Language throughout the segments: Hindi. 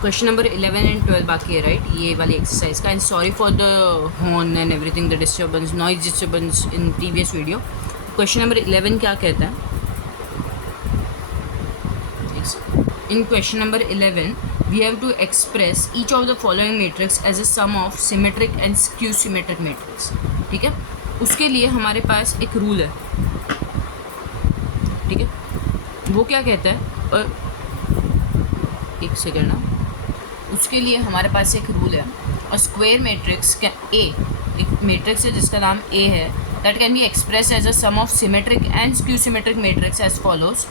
क्वेश्चन नंबर 11 एंड 12 बाकी है, राइट, ये वाली एक्सरसाइज का। And sorry for the horn and everything, the disturbance, noise disturbance in previous video. Question number 11 क्या कहता है? In question number 11 we have to express each of the following matrix as a sum of symmetric and skew symmetric matrix. ठीक है, उसके लिए हमारे पास एक रूल है। ठीक है, वो क्या कहता है? एक सेकेंड ना, उसके लिए हमारे पास एक रूल है। और स्क्वायर मैट्रिक्स का ए, एक मैट्रिक्स है जिसका नाम ए है, that can be express as a sum of symmetric and skew symmetric matrix as follows.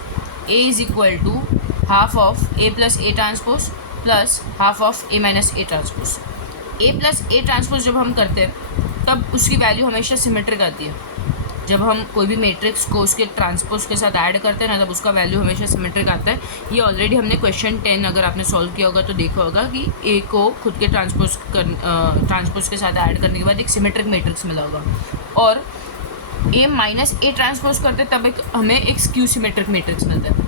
A is equal to half of A plus A transpose plus half of A minus A transpose. A plus A transpose जब हम करते हैं तब उसकी वैल्यू हमेशा सिमेट्रिक आती है। जब हम कोई भी मैट्रिक्स को उसके ट्रांसपोज के साथ ऐड करते हैं ना, तब उसका वैल्यू हमेशा सिमेट्रिक आता है। ये ऑलरेडी हमने क्वेश्चन 10 अगर आपने सॉल्व किया होगा तो देखा होगा कि ए को खुद के ट्रांसपोज के साथ ऐड करने के बाद एक सिमेट्रिक मैट्रिक्स मिला होगा, और ए माइनस ए ट्रांसपोज करते तब हमें एक स्क्यू सिमेट्रिक मैट्रिक्स मिलता है।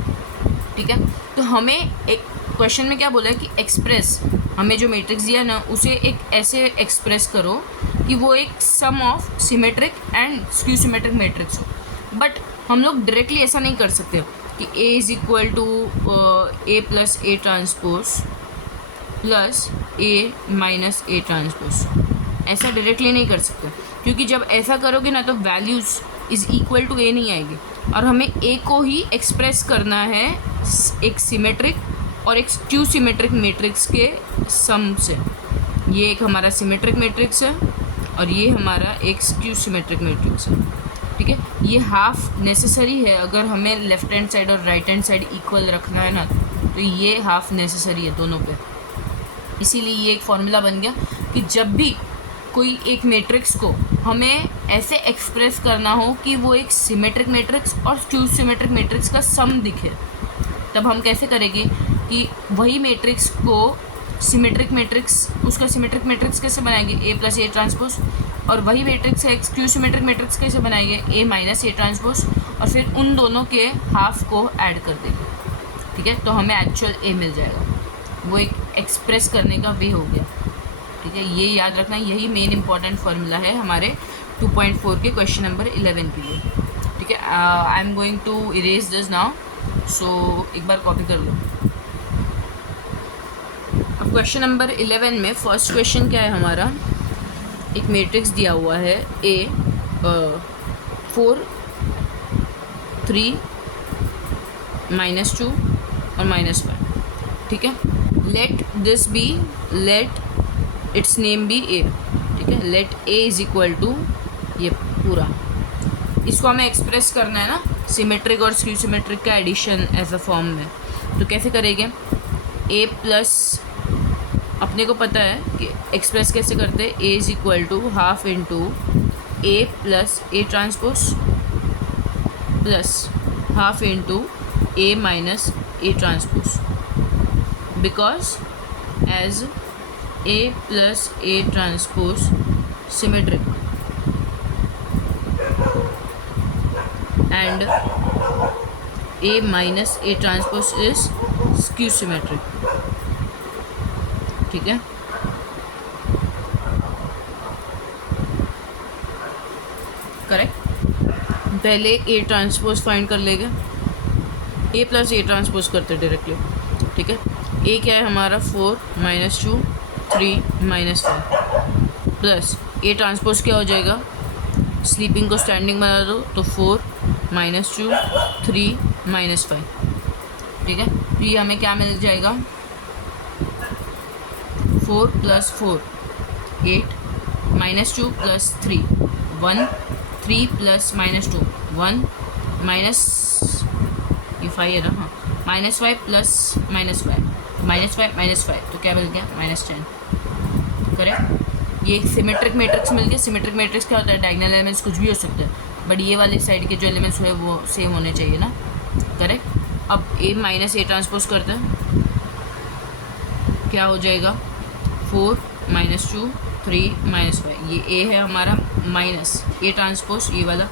ठीक है, तो हमें एक क्वेश्चन में क्या बोला है कि एक्सप्रेस, हमें जो मैट्रिक्स दिया ना उसे एक ऐसे एक्सप्रेस करो कि वो एक sum of symmetric and skew symmetric matrix हो। बट हम लोग डायरेक्टली ऐसा नहीं कर सकते कि A is equal to A plus A transpose plus A minus A transpose, ऐसा डायरेक्टली नहीं कर सकते, क्योंकि जब ऐसा करोगे ना तो values is equal to A नहीं आएगी, और हमें ए को ही एक्सप्रेस करना है एक सिमेट्रिक और एक स्क्यू सिमेट्रिक मैट्रिक्स के सम से। ये एक हमारा सिमेट्रिक मैट्रिक्स है और ये हमारा एक स्क्यू सिमेट्रिक मैट्रिक्स है। ठीक है, ये हाफ नेसेसरी है। अगर हमें लेफ्ट हैंड साइड और राइट हैंड साइड इक्वल रखना है ना, तो ये हाफ नेसेसरी है दोनों पे। इसीलिए ये एक फॉर्मूला बन गया कि जब भी कोई एक मैट्रिक्स को हमें ऐसे एक्सप्रेस करना हो कि वो एक सिमेट्रिक मैट्रिक्स और स्क्यू सिमेट्रिक मैट्रिक्स का सम दिखे, तब हम कैसे करेंगे कि वही मैट्रिक्स को सिमेट्रिक मैट्रिक्स, उसका सिमेट्रिक मैट्रिक्स कैसे बनाएंगे, ए प्लस ए ट्रांसपोज, और वही मैट्रिक्स है स्क्यू सिमेट्रिक मैट्रिक्स कैसे बनाएंगे, ए माइनस ए ट्रांसपोज, और फिर उन दोनों के हाफ को ऐड कर देंगे। ठीक है, तो हमें एक्चुअल ए मिल जाएगा। वो एक एक्सप्रेस करने का वे हो गया। ठीक है, ये याद रखना, यही मेन इंपॉर्टेंट फार्मूला है हमारे 2.4 के क्वेश्चन नंबर 11 के लिए। ठीक है, I am going to erase this now, so एक बार कॉपी कर लो। अब क्वेश्चन नंबर 11 में फर्स्ट क्वेश्चन क्या है हमारा, एक मैट्रिक्स दिया हुआ है ए 4 3 -2 और -5। ठीक है, let this be, let its name be A. ठीक है, let A is equal to ये पूरा, इसको हमें एक्सप्रेस करना है ना सिमेट्रिक और स्क्यू सिमेट्रिक का एडिशन एज अ फॉर्म में। तो कैसे करेंगे, ए प्लस, अपने को पता है कि एक्सप्रेस कैसे करते हैं, A is equal to half into A plus A transpose plus half into A minus A transpose, because as A plus A transpose symmetric and A minus A transpose is skew symmetric. ठीक है, करेक्ट। पहले A ट्रांसपोज फाइंड कर लेंगे, A प्लस A ट्रांसपोज करते डायरेक्टली। ठीक है, A क्या है हमारा 4 -2 3 -5 प्लस A ट्रांसपोज क्या हो जाएगा, स्लीपिंग को स्टैंडिंग बना दो तो 4 -2 3 -5। ठीक है, तो ये हमें क्या मिल जाएगा, 4 + 4 8 -2 + 3 1 3 + -2 1 माइनस, ये 5 है ना, हाँ, -5 + -5 -5 तो क्या मिल गया, -10। करेक्ट, ये एक सिमेट्रिक मैट्रिक्स मिल गया। सिमेट्रिक मैट्रिक्स क्या होता है, डायगोनल एलिमेंट्स कुछ भी हो सकते हैं, बट ये वाले साइड के जो एलिमेंट्स हुए वो सेम होने चाहिए ना। करेक्ट, अब ए माइनस ए ट्रांसपोज करते हैं, क्या हो जाएगा, 4 -2 3 -5, ये ए है हमारा, माइनस ए ट्रांसपोज ये वाला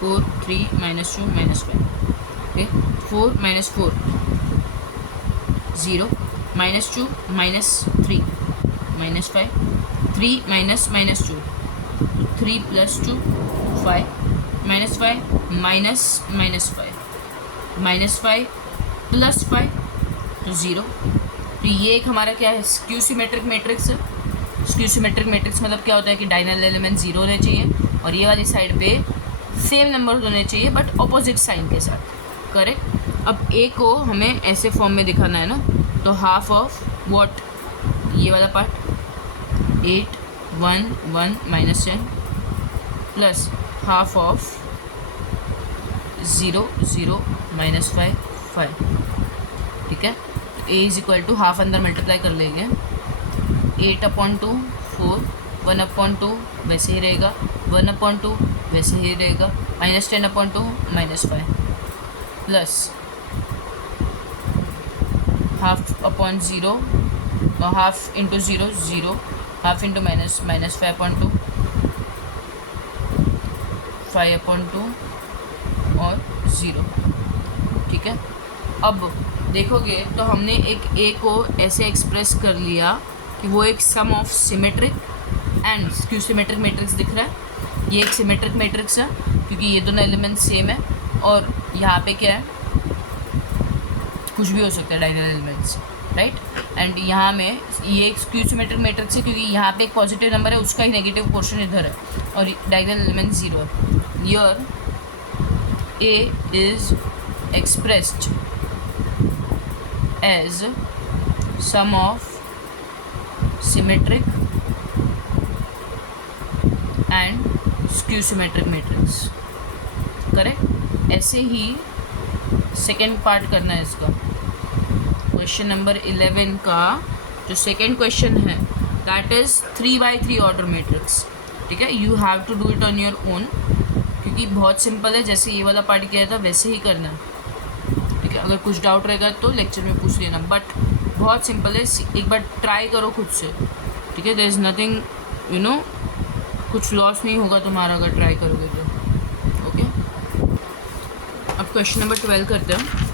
4 3 -2 -5। ओके, 4 - 4 0 -2 -3 -5, 3 - -2, 3 + 2 5, -5 -5 +5 तो 0। तो ये एक हमारा क्या है, स्क्यू सिमेट्रिक मैट्रिक्स है। स्क्यू सिमेट्रिक मैट्रिक्स मतलब क्या होता है कि डायगोनल एलिमेंट 0 होने चाहिए और ये वाली साइड पे सेम नंबर होने चाहिए बट ऑपोजिट साइन के साथ। करेक्ट। अब ए को हमें ऐसे फॉर्म में दिखाना है ना, तो हाफ ऑफ व्हाट, ये वाला पार्ट 8 1 1 -10 प्लस हाफ ऑफ 0 0 -5 5। ठीक है। ए इज इक्वल टू हाफ अंदर मल्टीप्लाई कर लेंगे, 8/2 4, 1/2 वैसे ही रहेगा, 1/2 वैसे ही रहेगा, -10/2 -5 plus ½ 0 half into 0 0, half into -5/2 5/2 और 0। ठीक है। अब देखोगे तो हमने एक ए को ऐसे एक्सप्रेस कर लिया कि वो एक sum of symmetric and skew symmetric matrix दिख रहा है। ये एक सिमेट्रिक मैट्रिक्स है क्योंकि ये दोनों एलिमेंट सेम है और यहाँ पे क्या है, कुछ भी हो सकता है डायगोनल एलिमेंट्स, राइट। एंड यहाँ में ये एक स्क्यू सिमेट्रिक मैट्रिक्स है क्योंकि यहाँ पे एक पॉजिटिव नंबर है, उसका ही नेगेटिव पोर्शन इधर है और डायगोनल एलिमेंट 0 है। Here A is expressed as sum of symmetric and skew symmetric matrix। Correct. ऐसे ही सेकेंड पार्ट करना है इसका। क्वेश्चन नंबर 11 का जो सेकेंड क्वेश्चन है that is 3x3 order matrix. ठीक है। You have to do it on your own क्योंकि बहुत सिंपल है, जैसे ये वाला पार्ट किया था वैसे ही करना है। अगर कुछ डाउट रहेगा तो लेक्चर में पूछ लेना, बट बहुत सिंपल है, एक बार ट्राई करो खुद से। ठीक है। देयर इज़ नथिंग, कुछ लॉस नहीं होगा तुम्हारा अगर ट्राई करोगे तो। ओके। अब क्वेश्चन नंबर 12 करते हैं।